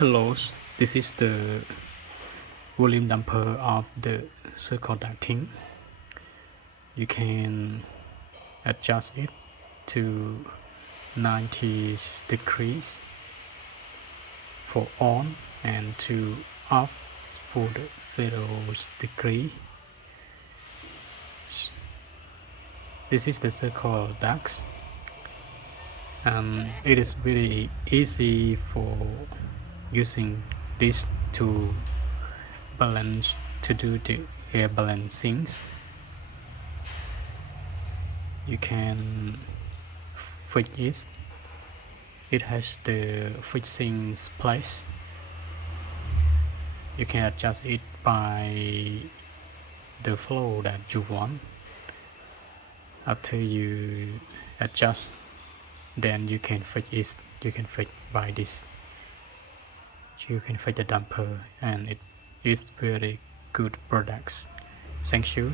Hello, this is the volume damper of the circle ducting. You can adjust it to 90 degrees for on and to off for the 0 degree. This is the circle ducts. It is very easy for using this to balance to do the air balancings. You can fix it. It has the fixing place. You can adjust it by the flow that you want. After you adjust, then you can fix it. You can fix by this. You can fix the damper, and it is very good products. Thank you.